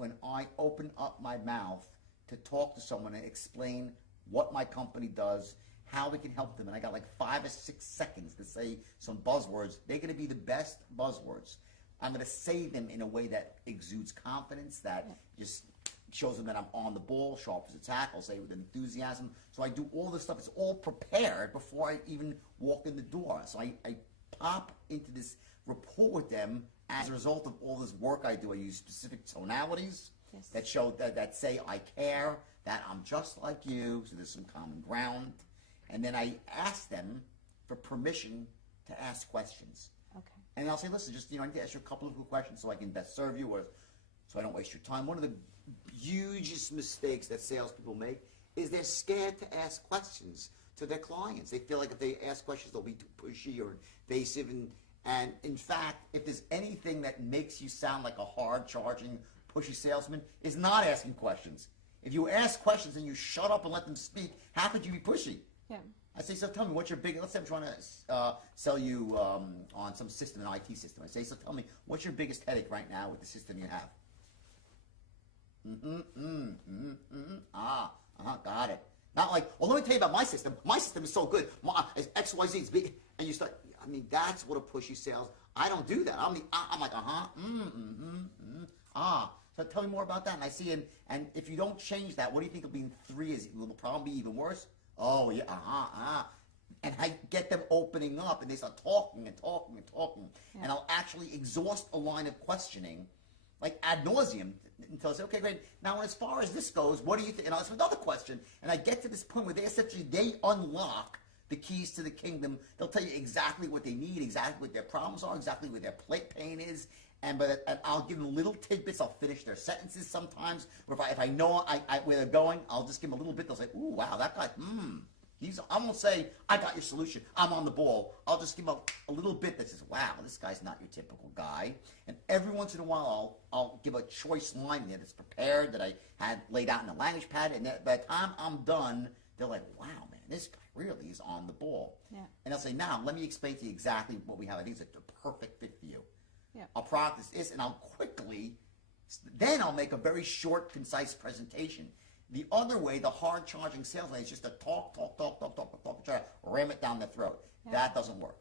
when I open up my mouth to talk to someone and explain what my company does, how we can help them, and I got like 5 or 6 seconds to say some buzzwords, they're going to be the best buzzwords. I'm going to say them in a way that exudes confidence, that just shows them that I'm on the ball, sharp as a tack. I'll say it with enthusiasm. So I do all this stuff. It's all prepared before I even walk in the door. So I pop into this rapport with them as a result of all this work I do. I use specific tonalities that show that say I care, that I'm just like you, so there's some common ground. And then I ask them for permission to ask questions. Okay. And I'll say, listen, just, I need to ask you a couple of quick questions so I can best serve you, or so I don't waste your time. One of the hugest mistakes that salespeople make is they're scared to ask questions to their clients. They feel like if they ask questions, they'll be too pushy or evasive. And in fact, if there's anything that makes you sound like a hard-charging, pushy salesman, is not asking questions. If you ask questions and you shut up and let them speak, how could you be pushy? Yeah. I say, so tell me, what's your big, let's say I'm trying to sell you on some system, an IT system. I say, so tell me, what's your biggest headache right now with the system you have? Got it. Not like, well, let me tell you about my system. My system is so good. X, Y, Z is big. And you start, that's what a pushy sales. I don't do that. I'm like, So tell me more about that. And I see, and if you don't change that, what do you think will be in 3 years? Will the problem be even worse? Oh, yeah, And I get them opening up, and they start talking and talking and talking. Yeah. And I'll actually exhaust a line of questioning, like ad nauseum, until I say, okay, great. Now, as far as this goes, what do you think? And I'll ask another question. And I get to this point where they unlock the keys to the kingdom. They'll tell you exactly what they need, exactly what their problems are, exactly where their plate pain is. And I'll give them little tidbits. I'll finish their sentences sometimes. Or if I know where they're going, I'll just give them a little bit. They'll say, ooh, wow, that guy, I won't say, I got your solution, I'm on the ball. I'll just give them a little bit that says, wow, this guy's not your typical guy. And every once in a while, I'll give a choice line there that's prepared, that I had laid out in the language pad. And by the time I'm done, they're like, wow, man, this guy really is on the ball. Yeah. And I'll say, now, let me explain to you exactly what we have. I think it's a perfect fit for you. Yeah. I'll practice this, and then I'll make a very short, concise presentation. The other way, the hard-charging sales way, is just to talk, try to ram it down their throat. Yeah. That doesn't work.